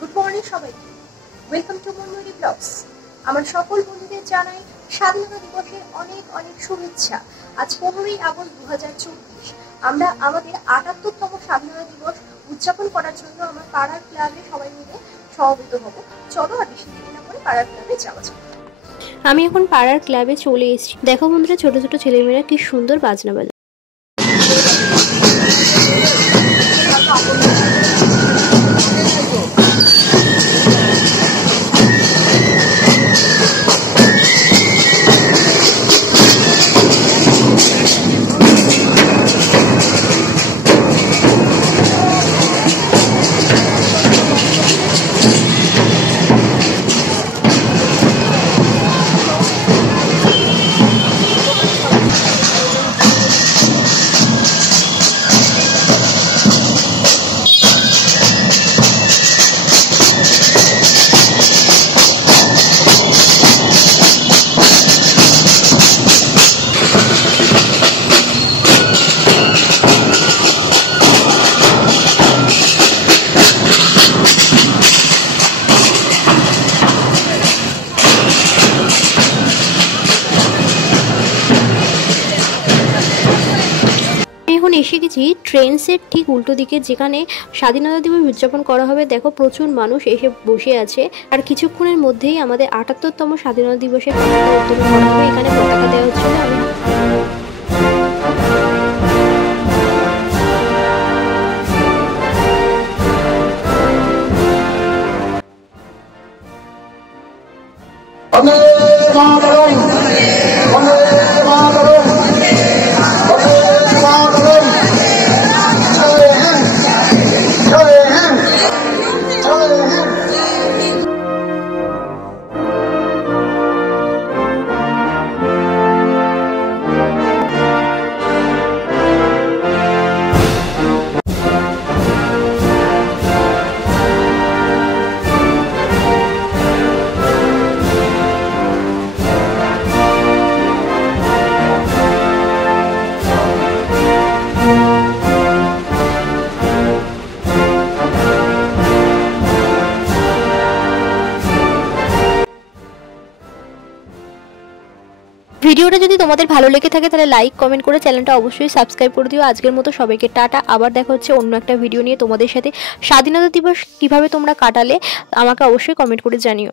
Good morning সবাইকে। Welcome to Monmoyuri blogs. আমার সকল বন্ধুদের জানাই স্বাধীনতা দিবসের অনেক অনেক শুভেচ্ছা। আজ 15ই আগস্ট 2024। আমরা আমাদের 78তম স্বাধীনতা দিবস উদযাপন করার জন্য আমার পাড়ার ক্লাবে সবাই মিলে সমবেত হব। চলো আর বেশি দেরি না করে পাড়ার ক্লাবে যাওয়া যাক। আমি এখন পাড়ার ক্লাবে চলে এসেছি। দেখো বন্ধুরা, ছোট ছোট ছেলেমেয়েরা কি সুন্দর বাজনা বাজায়। এখন এসে গেছি ট্রেন্সের ঠিক উল্টো দিকে, যেখানে স্বাধীনতা দিবস উদযাপন করা হবে। দেখো প্রচুর মানুষ এসে বসে আছে। আর কিছুক্ষণের মধ্যেই আমাদের 78তম স্বাধীনতা দিবসের পতাকা উত্তোলন করা হবে। এখানে পতাকা দেওয়া হচ্ছিল। ভিডিওটা যদি তোমাদের ভালো লেগে থাকে তাহলে লাইক কমেন্ট করে চ্যানেলটা অবশ্যই সাবস্ক্রাইব করে দিও। আজকের মতো সবাইকে টাটা। আবার দেখা হচ্ছে অন্য একটা ভিডিও নিয়ে। তোমাদের সাথে স্বাধীনতা দিবস কিভাবে তোমরা কাটালে আমাকে অবশ্যই কমেন্ট করে জানিও।